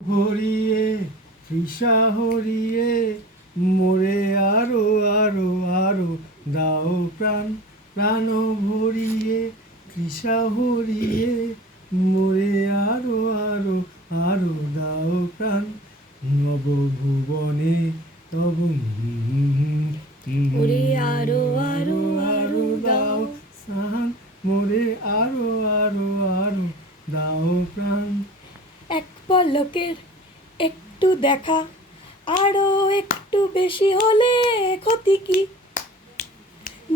ভরিয়ে, তৃষা হরিয়ে মোরে আরও আরও আরও দাও প্রাণ। প্রাণ ভরিয়ে, তৃষা হরিয়ে মোরে আরও আরও আরও দাও প্রাণ। নবভুবনে তব এক পলকের একটু দেখা, আরও একটু বেশি হলে ক্ষতি কি?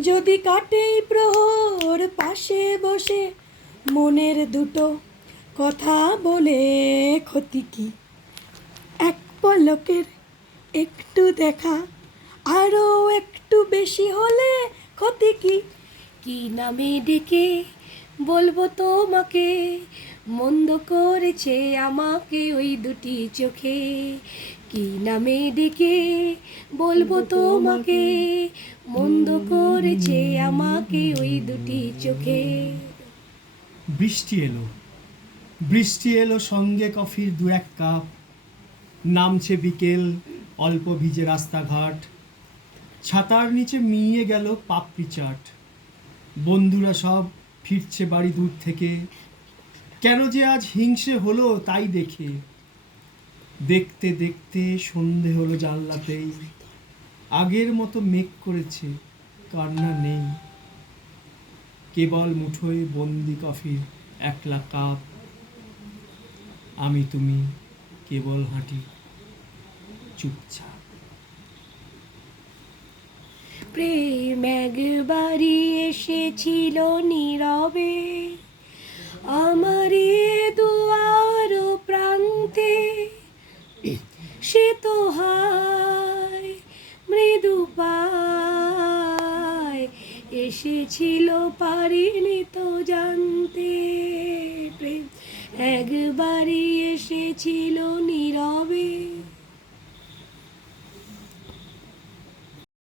যদি কাটেই প্রহর পাশে বসে মনের দুটো কথা বলে ক্ষতি কি? এক পলকের একটু দেখা, আরও একটু বেশি হলে ক্ষতি কি? কি নামে ডেকে বলব তোমাকে? মন্দ করেছে আমাকে ওই দুটি চোখে। কি নামে ডেকে বলব তোমাকে? মন্দ করেছে আমাকে ওই দুটি চোখে। বৃষ্টি এলো। বৃষ্টি এলো সঙ্গে কফির দু এক কাপ। নামছে বিকেল অল্প ভিজে রাস্তাঘাট। ছাতার নিচে মিয়ে গেল পাপড়ি চাট। বন্ধুরা সব ফিরছে বাড়ি দূর থেকে। কেন যে আজ হিংসে হলো তাই দেখে। দেখতে দেখতে সন্ধে হলো জানলাতেই। আগের মতো মেঘ করেছে, কান্না নেই। কেবল মুঠোয় বন্দি কফির একলা কাপ। আমি তুমি, কেবল হাঁটি। চুপচাপ। প্রেম একবারই এসেছিল নীরবে। আমারই দুয়ার প্রান্তে সে তো হায়, মৃদু পায়। এসেছিল পারিনি তো জানতে প্রেম। একবারই এসেছিল নীরবে